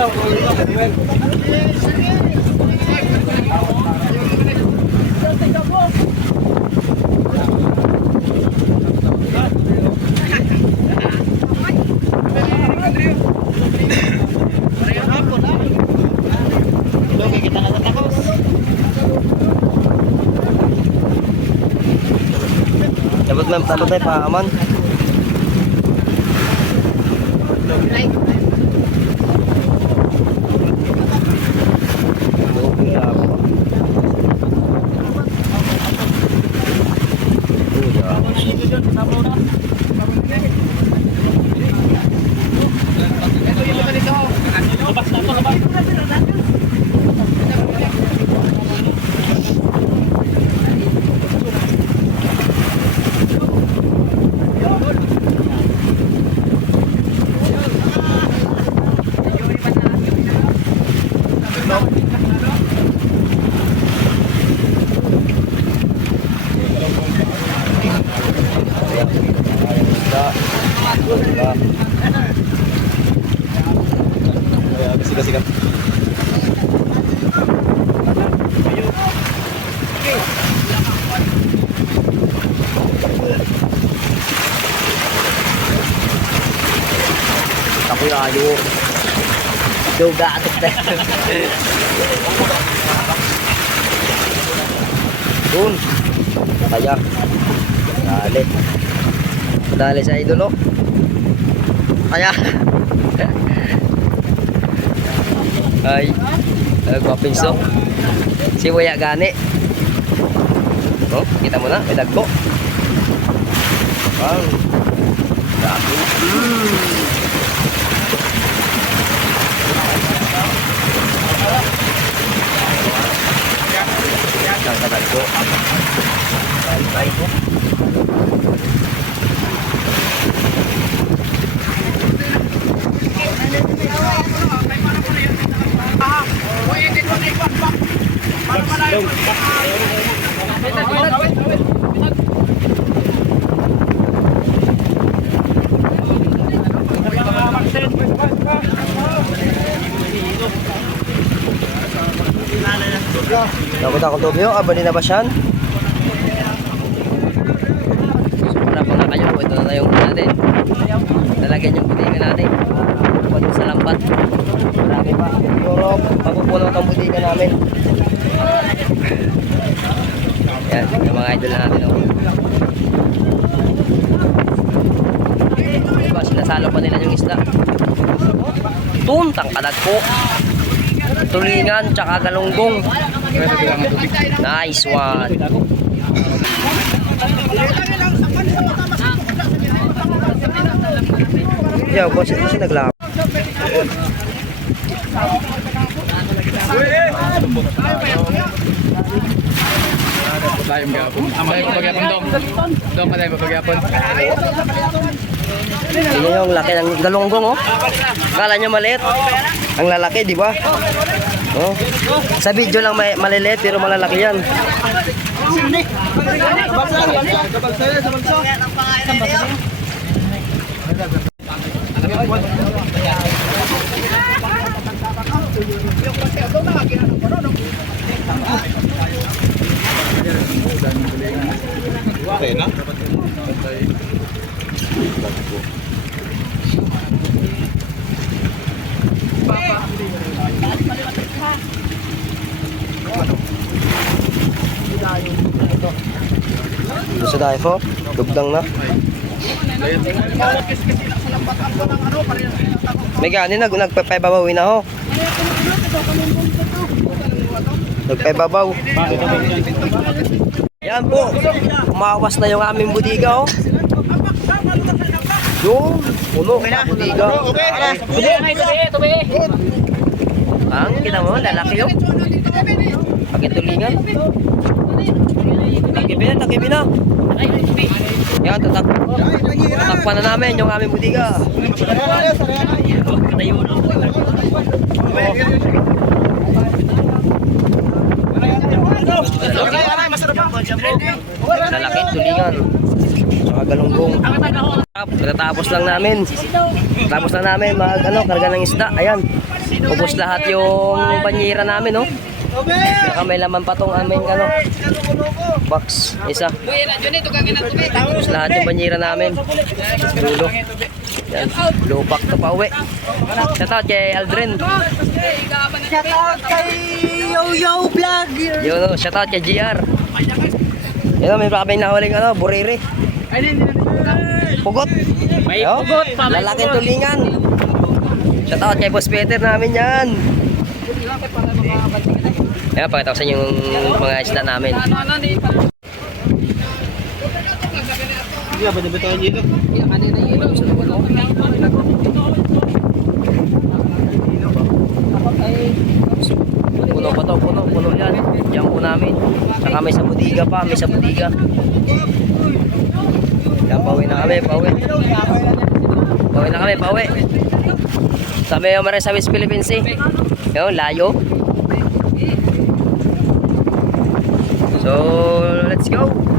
Dapat tayo paaman. Sikat. Ako yung ayo. Duga atok na. Dun. Kaya. Dali. Dali sa idolo. Kaya. Ay, guwapinso. Si Waya gani. Oh, kita mo na, may dagko. Wow. Dami. Ang dagko. Bye po. Nakita akong tubyo, abali na ba siyan? Sumula pa nga kayo, ito na yung natin. Lalagyan yung butingan natin. Pagod sa lambat. Marami pa. Siguro, pagpupuno itong butingan namin. Yan, yung mga idol natin. Diba, sinasalo pa nila yung isla. Tuntang kalag po. Tulingan, tsaka galunggong. Nice one. Yo, boss, ito siya naglap. Ini yung laki ng galunggong, oh. Kala nyo maliit. Ang lalaki, di ba? Oh. Sa video lang maliliit pero malalaki yan. Okay na? Gusto tayo po? Dugdang na. May gani nagpapaybabawi na ho. Nagpaybabaw. Yan po. Umawas na yung aming budiga, oh. Yung puno na budiga. Tubi. Ang kita mo, lalaki yun. Pagkitulingan. Takipin na. Yan, tatakpan na namin yung aming budiga. Lalaki, tulingan. Saka galunggong. Tapos lang namin. Karga ng isda. Ayan. Ubos lahat yung banyera namin, no? Saka may laman pa tong aming box. Isa. Ubos lahat yung banyera namin. Dulo. Yan. Lupak to pa uwi. Shout out kay Aldrin. Shout out kay Yo Vlog. Yun, shout out kay GR. Yun, may pa kami nahuling buriri. Pugot. May Yo, pugot pa. lalaking tulingan. Shout out kay Boss Peter namin yan. Yan, pakita ko sa inyo yung mga isda namin. Iya, betul-betul aja itu. Puno pa to, puno yan. Diyan po namin. Saka may sa budiga pa, may sa budiga. Yan, pauwi na kami, pauwi. Sabi yung maray sa West Philippines Sea. Yung layo. So, let's go.